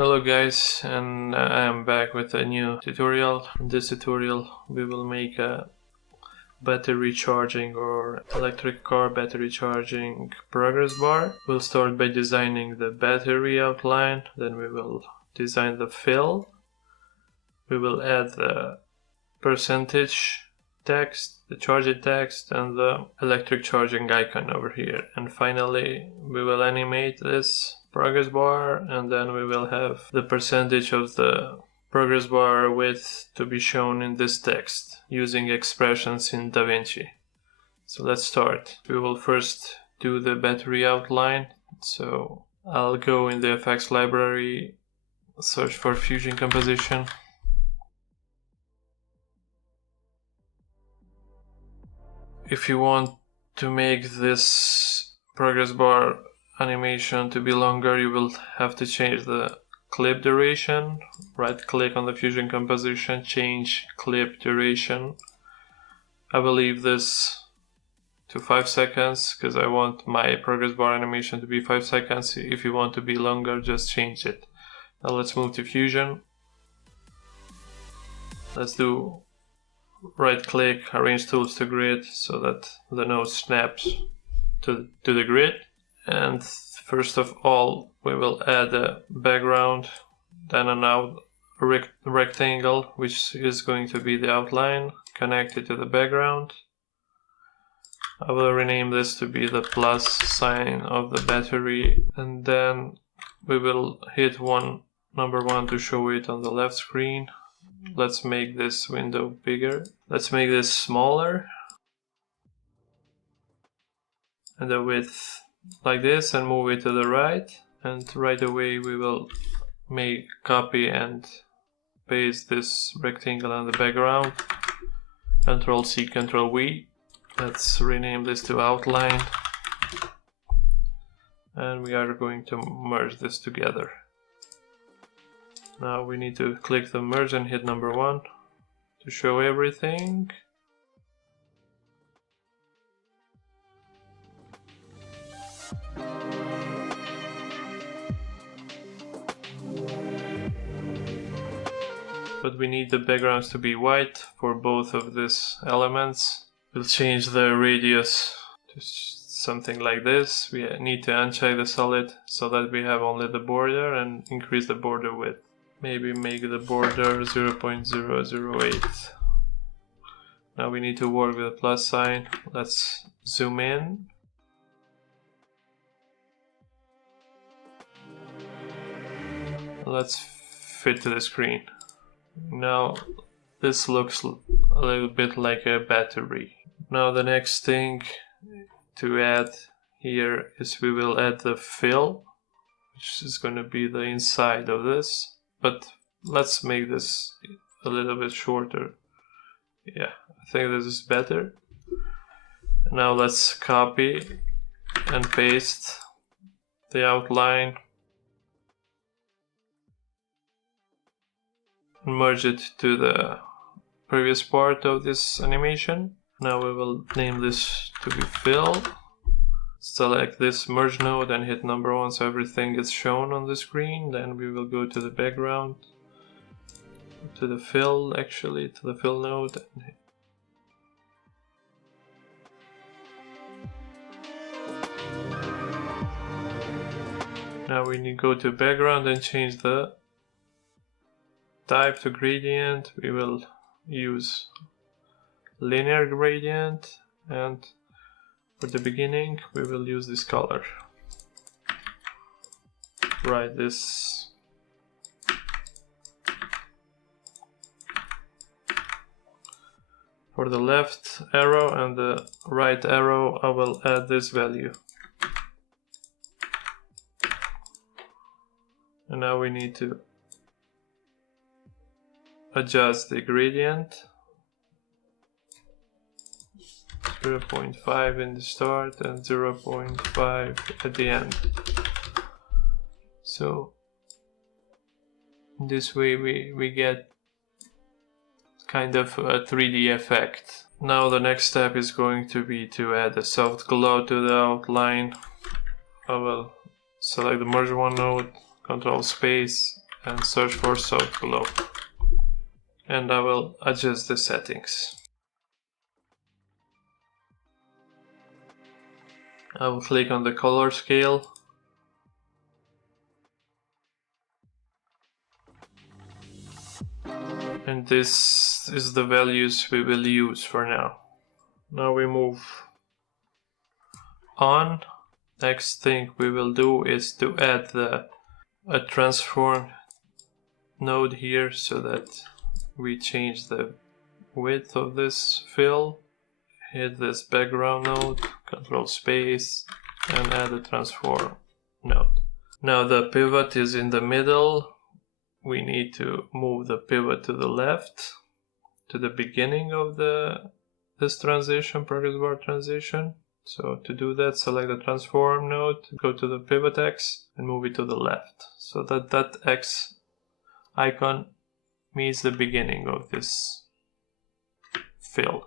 Hello guys, and I am back with a new tutorial. In this tutorial we will make a battery charging or electric car battery charging progress bar. We'll start by designing the battery outline, then we will design the fill. We will add the percentage text, the charging text, and the electric charging icon over here. And finally we will animate this progress bar, and then we will have the percentage of the progress bar width to be shown in this text using expressions in DaVinci. So let's start. We will first do the battery outline. So I'll go in the effects library, search for fusion composition. If you want to make this progress bar animation to be longer, you will have to change the clip duration. Right click on the fusion composition, change clip duration. I will leave this to 5 seconds because I want my progress bar animation to be 5 seconds. If you want to be longer, just change it. Now let's move to fusion. Let's do right click, arrange tools to grid so that the node snaps to the grid. And first of all, we will add a background, then a rectangle, which is going to be the outline connected to the background. I will rename this to be the plus sign of the battery, and then we will hit number one to show it on the left screen. Let's make this window bigger. Let's make this smaller, and the width like this, and move it to the right. And right away we will copy and paste this rectangle on the background. Ctrl C, Ctrl V. Let's rename this to outline, and we are going to merge this together. Now we need to click the merge and hit number one to show everything. But we need the backgrounds to be white for both of these elements. We'll change the radius to something like this. We need to uncheck the solid so that we have only the border, and increase the border width. Maybe make the border 0.008. Now we need to work with the plus sign. Let's zoom in. Let's fit to the screen. Now this looks a little bit like a battery. Now the next thing to add here is we will add the fill, which is going to be the inside of this. But let's make this a little bit shorter. Yeah, I think this is better. Now let's copy and paste the outline. Merge it to the previous part of this animation. Now we will name this to be fill. Select this merge node and hit number one so everything is shown on the screen. Then we will go to the background, to the fill node. Now we need to go to background and change the type to gradient. We will use linear gradient, and for the beginning we will use this color. Write this for the left arrow, and the right arrow I will add this value. And now we need to adjust the gradient. 0.5 in the start and 0.5 at the end. So this way we get kind of a 3D effect. Now the next step is going to be to add a soft glow to the outline. I will select the merge one node, Control space, and search for soft glow. And I will adjust the settings. I will click on the color scale. And this is the values we will use for now. Now we move on. Next thing we will do is to add a transform node here so that we change the width of this fill. Hit this background node, control space, and add a transform node. Now the pivot is in the middle. We need to move the pivot to the left, to the beginning of this transition, progress bar transition. So to do that, select the transform node, go to the pivot X, and move it to the left. So that X icon means the beginning of this fill.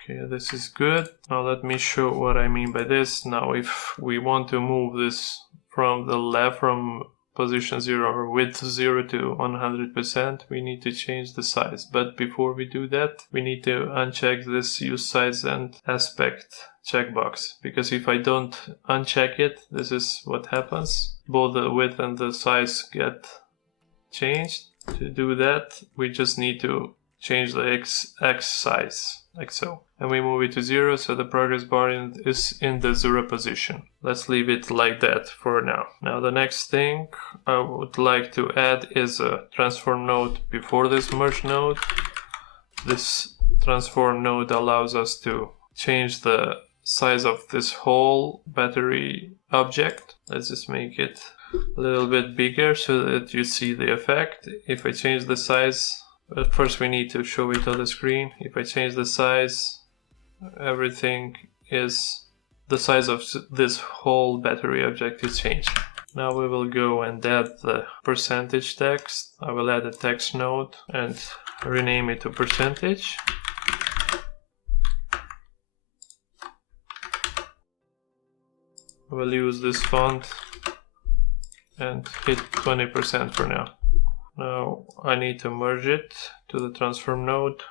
Okay, this is good. Now let me show what I mean by this. Now if we want to move this from the left, from position 0 or width 0 to 100%, we need to change the size. But before we do that, we need to uncheck this use size and aspect checkbox. Because if I don't uncheck it, this is what happens. Both the width and the size get changed. To do that, we just need to change the X size, like so. And we move it to 0, so the progress bar is in the 0 position. Let's leave it like that for now. Now the next thing I would like to add is a transform node before this merge node. This transform node allows us to change the size of this whole battery object. Let's just make it a little bit bigger so that you see the effect. If I change the size, but first we need to show it on the screen. If I change the size, everything is, the size of this whole battery object is changed. Now we will go and add the percentage text. I will add a text node and rename it to percentage. I will use this font and hit 20% for now. Now I need to merge it to the transform node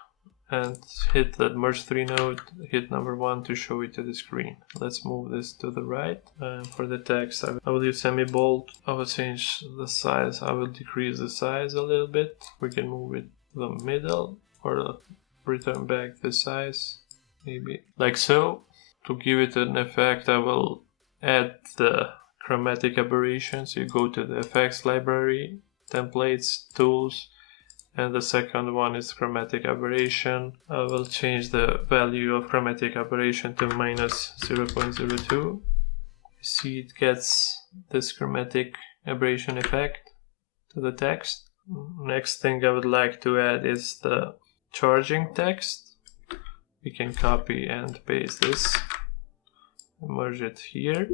and hit that merge 3 node, hit number 1 to show it to the screen. Let's move this to the right. And for the text, I will use semi-bold. I will change the size. I will decrease the size a little bit. We can move it to the middle or return back the size, maybe like so. To give it an effect, I will add the chromatic aberrations. You go to the effects library, templates, tools, and the second one is chromatic aberration. I will change the value of chromatic aberration to minus 0.02. You see it gets this chromatic aberration effect to the text. Next thing I would like to add is the charging text. We can copy and paste this, merge it here.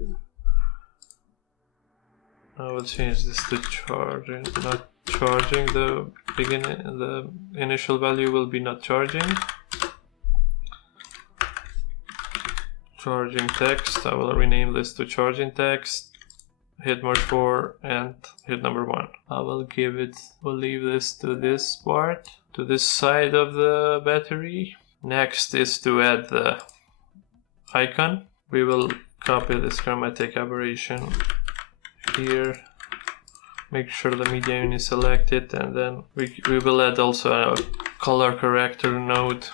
I will change this to charging, not charging. The initial value will be not charging. Charging text, I will rename this to charging text. Hit merge 4 and hit number 1. I will leave this to this part, to this side of the battery. Next is to add the icon. We will copy this chromatic aberration here, make sure the median is selected, and then we will add also a color corrector node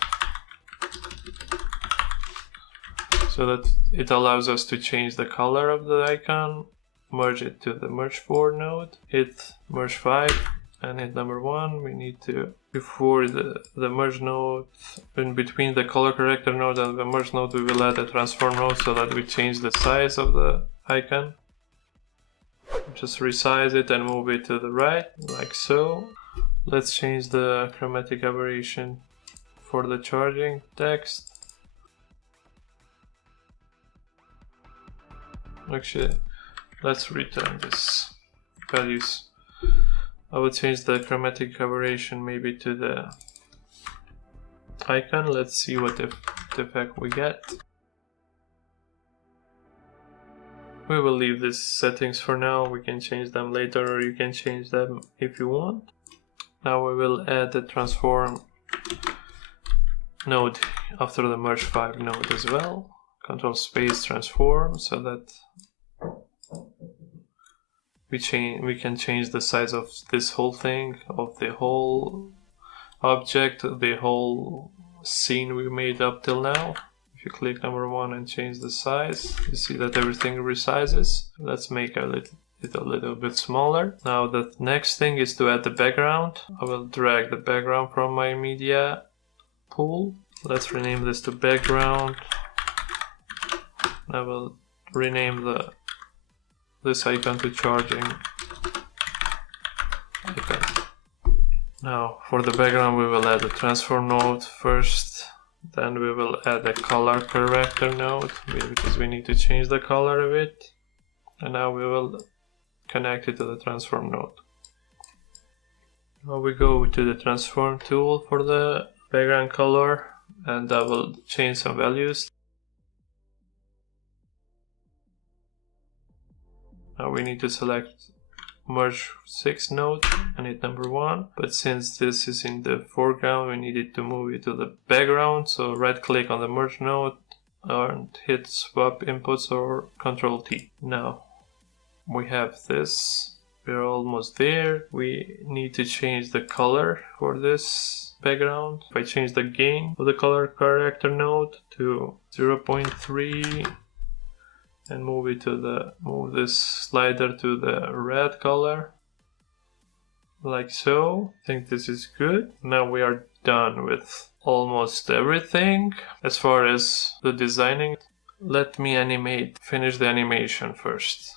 so that it allows us to change the color of the icon. Merge it to the merge 4 node, hit merge 5 and hit number 1. We need to, before the merge node, in between the color corrector node and the merge node, we will add a transform node so that we change the size of the icon. Just resize it and move it to the right, like so. Let's change the chromatic aberration for the charging text. Actually, let's return this values. I will change the chromatic aberration maybe to the icon. Let's see what the effect we get. We will leave these settings for now. We can change them later, or you can change them if you want. Now we will add the transform node after the merge 5 node as well. Control space transform, so that we can change the size of this whole thing, of the whole object, the whole scene we made up till now. If you click number 1 and change the size, you see that everything resizes. Let's make it a little bit smaller. Now the next thing is to add the background. I will drag the background from my media pool. Let's rename this to background. I will rename this icon to charging icon. Now for the background we will add a transform node first, then we will add a color corrector node because we need to change the color of it, and now we will connect it to the transform node. Now we go to the transform tool for the background color, and I will change some values. Now we need to select merge 6 node and hit number 1, but since this is in the foreground we needed to move it to the background, so right click on the merge node and hit swap inputs or Ctrl T. Now we have this, we're almost there. We need to change the color for this background. If I change the gain of the color corrector node to 0.3 and move this slider to the red color, like so. I think this is good. Now we are done with almost everything as far as the designing. Let me finish the animation first.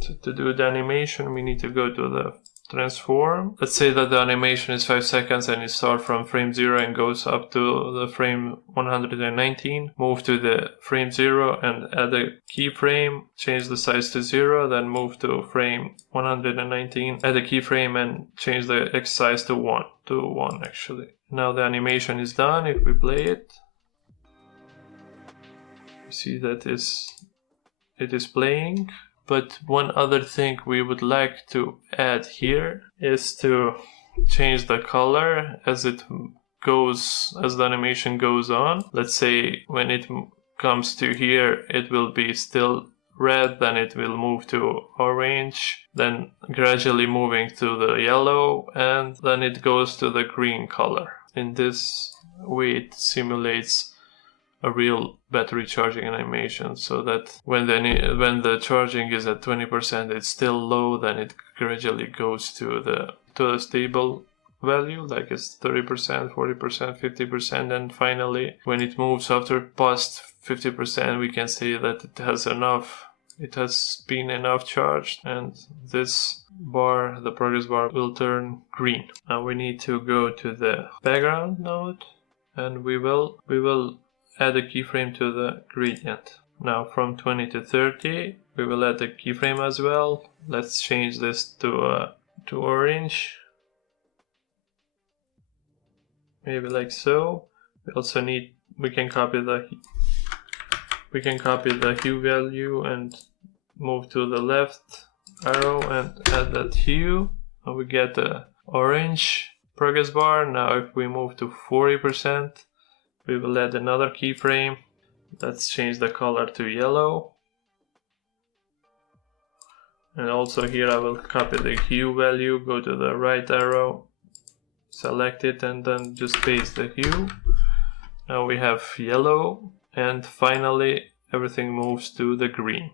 So to do the animation we need to go to the transform. Let's say that the animation is 5 seconds and it starts from frame 0 and goes up to the frame 119. Move to the frame 0 and add a keyframe, change the size to 0, then move to frame 119, add a keyframe and change the X size to 1 actually. Now the animation is done. If we play it, you see that it is playing. But one other thing we would like to add here is to change the color as the animation goes on. Let's say when it comes to here, it will be still red, then it will move to orange, then gradually moving to the yellow, and then it goes to the green color. In this way it simulates a real battery charging animation, so that when the charging is at 20%, it's still low, then it gradually goes to the stable value, like it's 30%, 40%, 50%, and finally when it moves after past 50%, we can say that it has been enough charged, and this bar, the progress bar, will turn green. Now we need to go to the background node, and we will add a keyframe to the gradient. Now from 20 to 30 we will add a keyframe as well. Let's change this to orange, maybe like so. We can copy the hue value and move to the left arrow and add that hue, and we get the orange progress bar. Now if we move to 40%, we will add another keyframe. Let's change the color to yellow. And also here I will copy the hue value, go to the right arrow, select it, and then just paste the hue. Now we have yellow, and finally everything moves to the green.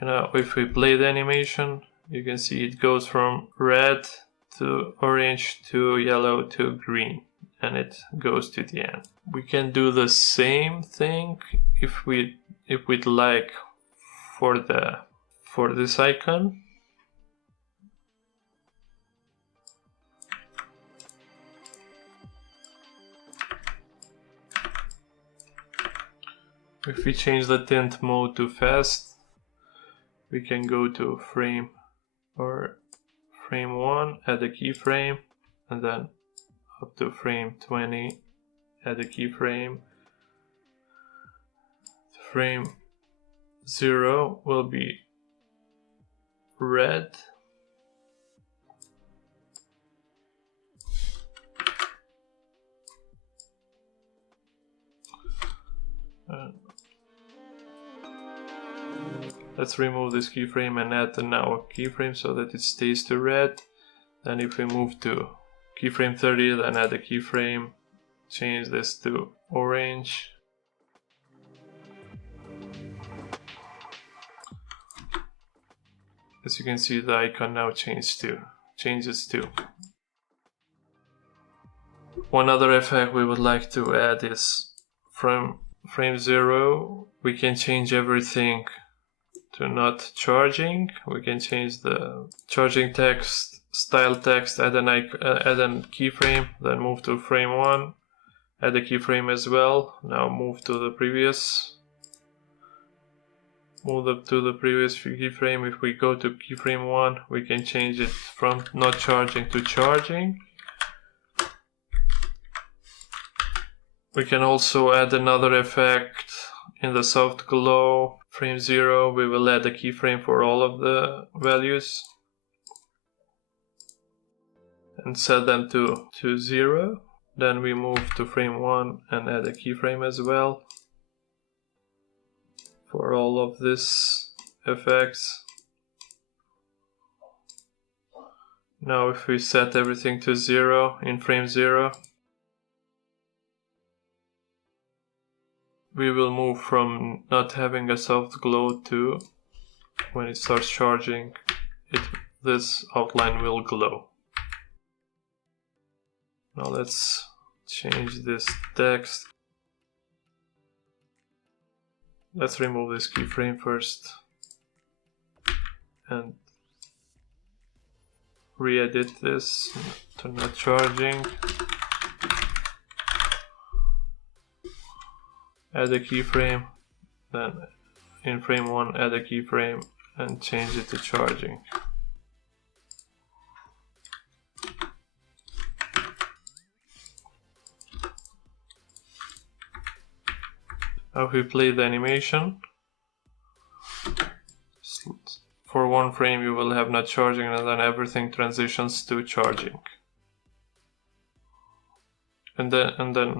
And now if we play the animation, you can see it goes from red to orange to yellow to green, and it goes to the end. We can do the same thing if we'd like for this icon. If we change the tint mode to fast, we can go to frame 1, add a keyframe, and then up to frame 20, add a keyframe, frame 0 will be red. Let's remove this keyframe and add now a keyframe so that it stays to red. Then if we move to keyframe 30, then add a keyframe, change this to orange. As you can see, the icon now changes too. One other effect we would like to add is from frame 0, we can change everything to not charging. We can change the charging text, style text, add a keyframe, then move to frame 1, add a keyframe as well. Now move to the previous. Move up to the previous keyframe. If we go to keyframe 1, we can change it from not charging to charging. We can also add another effect in the soft glow. Frame 0, we will add a keyframe for all of the values and set them to 0. Then we move to frame 1 and add a keyframe as well for all of these effects. Now if we set everything to 0 in frame 0, we will move from not having a soft glow to when it starts charging, this outline will glow. Now let's change this text. Let's remove this keyframe first and re-edit this to not charging. Add a keyframe, then in frame 1 add a keyframe and change it to charging. Now if we play the animation, for one frame you will have not charging and then everything transitions to charging. And then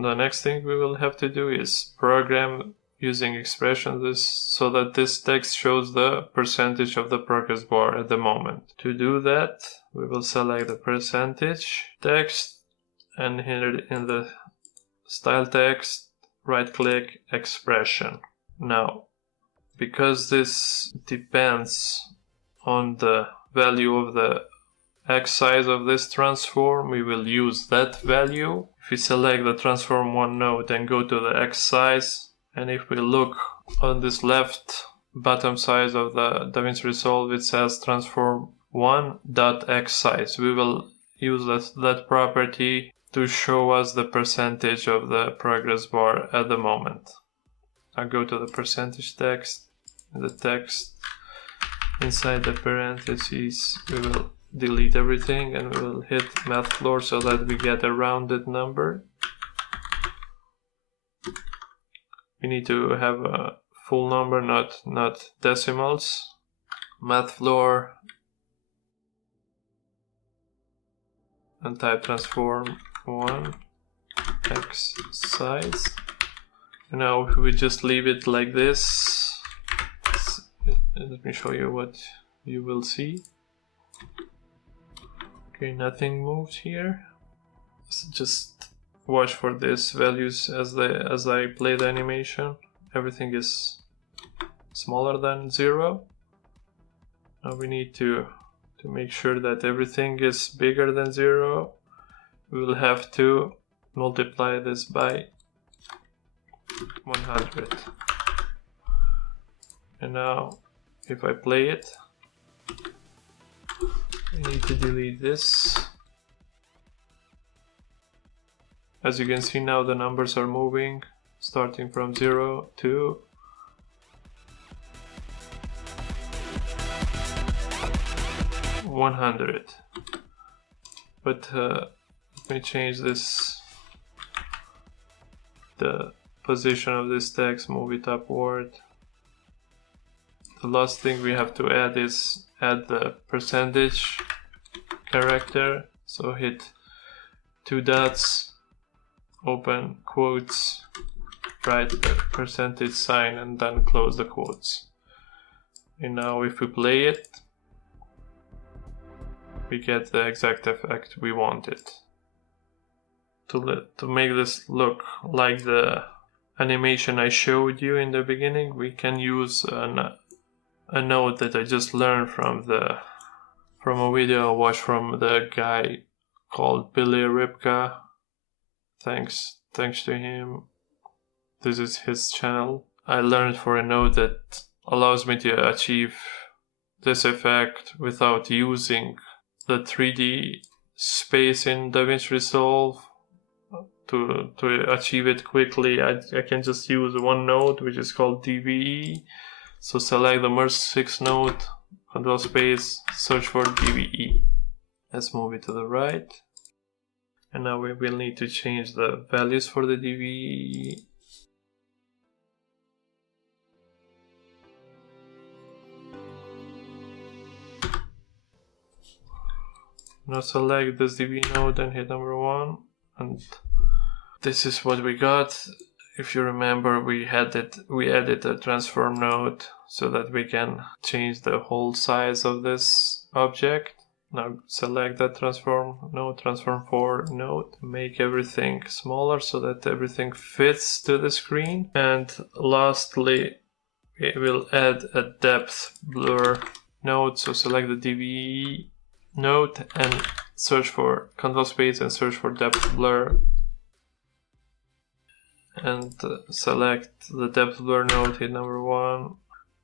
the next thing we will have to do is program using expressions so that this text shows the percentage of the progress bar at the moment. To do that, we will select the percentage text and here in the style text, right click expression. Now, because this depends on the value of the x size of this transform, we will use that value. If we select the transform 1 node and go to the x size, and if we look on this left bottom side of the DaVinci Resolve, it says transform 1.x size. We will use that property to show us the percentage of the progress bar at the moment. I'll go to the percentage text, the text inside the parentheses, we will delete everything and we will hit math floor so that we get a rounded number. We need to have a full number, not decimals. Math floor and type transform 1 x size. Now if we just leave it like this, let me show you what you will see. Okay, nothing moved here. Just watch for these values as I play the animation. Everything is smaller than 0. Now we need to make sure that everything is bigger than 0. We will have to multiply this by 100. And now if I play it, I need to delete this. As you can see now, the numbers are moving, starting from 0 to 100. But let me change this, the position of this text, move it upward. The last thing we have to add is add the percentage character. So hit 2 dots, open quotes, write the percentage sign, and then close the quotes. And now if we play it, we get the exact effect we wanted. To make this look like the animation I showed you in the beginning, we can use a note that I just learned from a video I watched from the guy called Billy Ripka. Thanks to him. This is his channel. I learned for a note that allows me to achieve this effect without using the 3D space in DaVinci Resolve. To achieve it quickly, I can just use one node, which is called DVE. So select the merge 6 node, control space, search for DVE. Let's move it to the right. And now we will need to change the values for the DVE. Now select this DVE node and hit number 1. And this is what we got. If you remember, we added a transform node so that we can change the whole size of this object. Now select that transform node, transform 4 node, make everything smaller so that everything fits to the screen. And lastly, we will add a depth blur node. So select the DVE node and search for control space and search for depth blur. And select the depth blur node, hit number 1.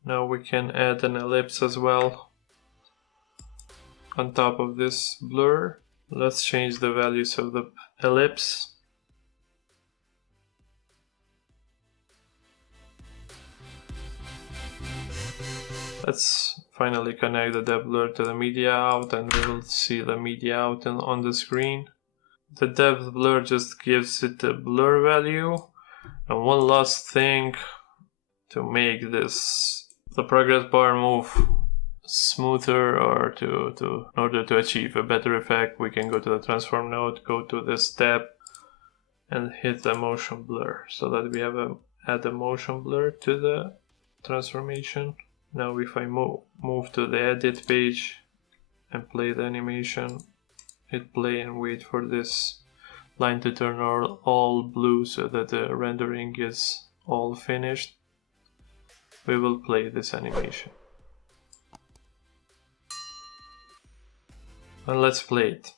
Now we can add an ellipse as well on top of this blur. Let's change the values of the ellipse. Let's finally connect the depth blur to the media out, and we will see the media out on the screen. The depth blur just gives it a blur value. And one last thing to make the progress bar move smoother, or in order to achieve a better effect, we can go to the transform node, go to this tab and hit the motion blur so that we have add a motion blur to the transformation. Now if I move to the edit page and play the animation, hit play and wait for this line to turn all blue so that the rendering is all finished, we will play this animation. And let's play it.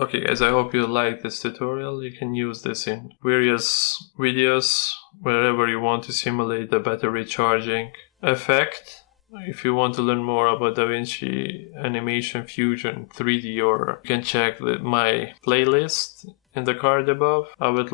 Okay guys, I hope you liked this tutorial. You can use this in various videos wherever you want to simulate the battery charging effect. If you want to learn more about DaVinci Animation Fusion 3D, or you can check my playlist in the card above. I would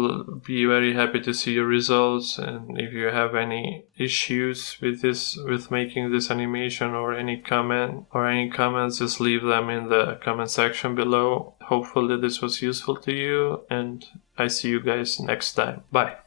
be very happy to see your results, and if you have any issues with making this animation, or any comments, just leave them in the comment section below. Hopefully this was useful to you, and I see you guys next time. Bye.